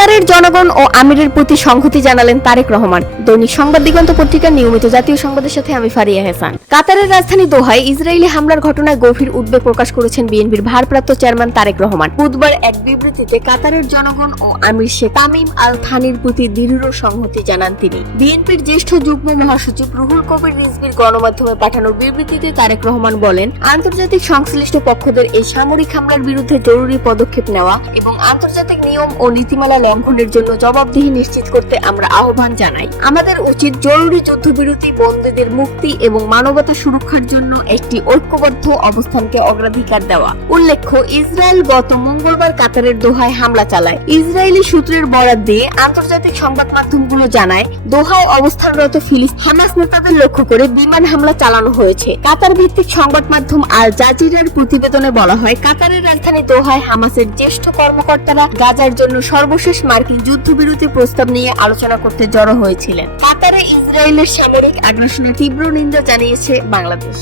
কাতারের জনগণ ও আমিরের প্রতি সংহতি জানালেন তারেক রহমান। দৈনিক সংবাদ দিগন্ত পত্রিকার নিয়মিত জাতীয় সংবাদের সাথে আমি ফারিয়া হাসান। কাতারের রাজধানী দোহায় ইসরায়েলি হামলার ঘটনায় গভীর উদ্বেগ প্রকাশ করেছেন বিএনপির ভারপ্রাপ্ত চেয়ারম্যান তারেক রহমান। বুধবার এক বিবৃতিতে কাতারের জনগণ ও আমির শেখ তামিম আল থানির প্রতি দৃঢ় সংহতি জানান তিনি। বিএনপির জ্যেষ্ঠ যুগ্ম মহাসচিব রুহুল কবির রিজভীর গণমাধ্যমে পাঠানো বিবৃতিতে তারেক রহমান বলেন, আন্তর্জাতিক সংশ্লিষ্ট পক্ষদের এই সামরিক হামলার বিরুদ্ধে জরুরি পদক্ষেপ নেওয়া এবং আন্তর্জাতিক নিয়ম ও নীতিমালা লঙ্ঘনের জন্য জবাবদিহি নিশ্চিত করতে আমরা আহ্বান জানাই। আমাদের উচিত জরুরি যুদ্ধবিরতি, বন্দীদের মুক্তি এবং মানবতা সুরক্ষার জন্য একটি ঐক্যবদ্ধ অবস্থানকে অগ্রাধিকার দেওয়া। উল্লেখ্য, ইসরায়েল গত মঙ্গলবার কাতারের দোহায় হামলা চালায়। ইসরায়েলি সূত্রের বরাত দিয়ে আন্তর্জাতিক সংবাদ মাধ্যমগুলো জানায়, দোহায় অবস্থানরত হামাস নেতাদের লক্ষ্য করে বিমান হামলা চালানো হয়েছে। কাতার ভিত্তিক সংবাদ মাধ্যম আল জাজিরার প্রতিবেদনে বলা হয়, কাতারের রাজধানী দোহায় হামাসের জ্যেষ্ঠ কর্মকর্তারা গাজার জন্য সর্বশেষ মার্কিন যুদ্ধবিরতি প্রস্তাব নিয়ে আলোচনা করতে জড়ো হয়েছিলেন। কাতারে ইসরায়েলের সামরিক আগ্রাসনের তীব্র নিন্দা জানিয়েছে বাংলাদেশ।